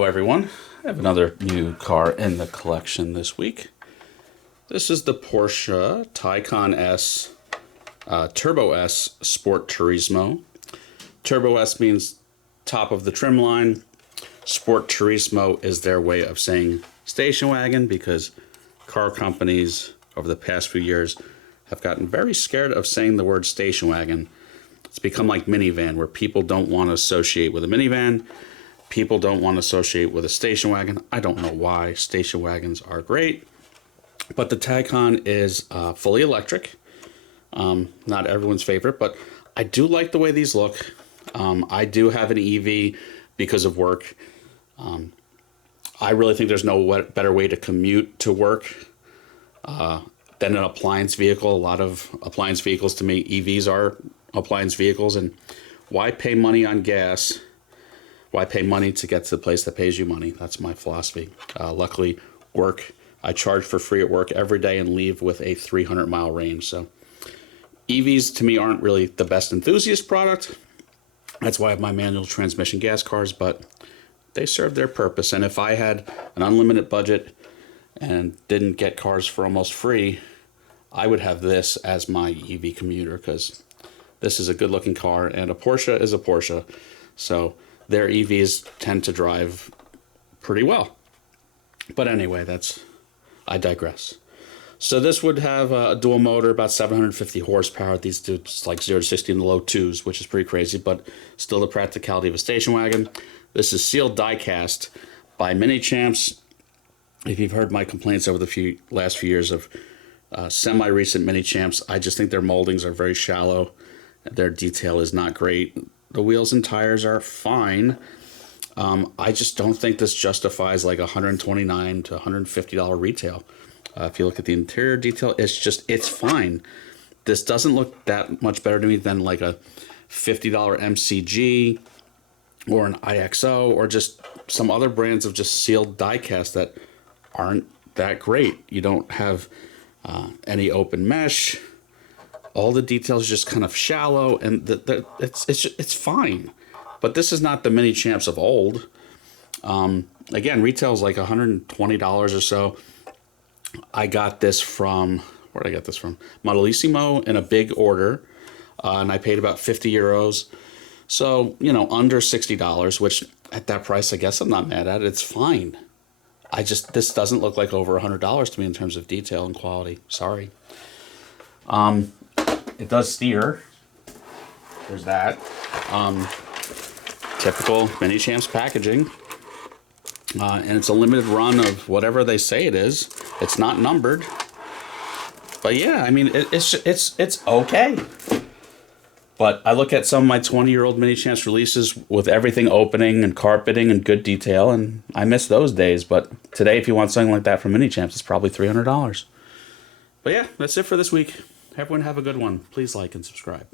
Hello everyone, I have another new car in the collection this week. This is the Porsche Taycan S Turbo S Sport Turismo. Turbo S means top of the trim line. Sport Turismo is their way of saying station wagon, because car companies over the past few years have gotten very scared of saying the word station wagon. It's become like minivan, where people don't want to associate with a minivan. People don't want to associate with a station wagon. I don't know why. Station wagons are great. But the Taycan is fully electric. Not everyone's favorite, but I do like the way these look. I do have an EV because of work. I really think there's no better way to commute to work than an appliance vehicle. A lot of appliance vehicles, to me, EVs are appliance vehicles. And why pay money on gas? Why pay money to get to the place that pays you money? That's my philosophy. Luckily, I charge for free at work every day and leave with a 300-mile range. So EVs, to me, aren't really the best enthusiast product. That's why I have my manual transmission gas cars, but they serve their purpose. And if I had an unlimited budget and didn't get cars for almost free, I would have this as my EV commuter, because this is a good-looking car, and a Porsche is a Porsche. So their EVs tend to drive pretty well. But anyway, I digress. So this would have a dual motor, about 750 horsepower. These do like 0 to 60 in the low twos, which is pretty crazy, but still the practicality of a station wagon. This is sealed die-cast by Minichamps. If you've heard my complaints over the last few years of semi-recent Minichamps, I just think their moldings are very shallow. Their detail is not great. The wheels and tires are fine. I just don't think this justifies like $129 to $150 retail. If you look at the interior detail, it's fine. This doesn't look that much better to me than like a $50 MCG or an IXO or just some other brands of just sealed die-cast that aren't that great. You don't have any open mesh. All the details just kind of shallow, and it's fine. But this is not the Minichamps of old. Again, retail is like $120 or so. I got this from, where did I get this from? Modelissimo in a big order, and I paid about 50 euros. So, under $60, which at that price, I guess I'm not mad at it. It's fine. This doesn't look like over $100 to me in terms of detail and quality. Sorry. It does steer. There's that. Typical Minichamps packaging. And it's a limited run of whatever they say it is. It's not numbered. But yeah, I mean, it's okay. But I look at some of my 20-year-old Minichamps releases with everything opening and carpeting and good detail, and I miss those days. But today, if you want something like that from Minichamps, it's probably $300. But yeah, that's it for this week. Everyone have a good one. Please like and subscribe.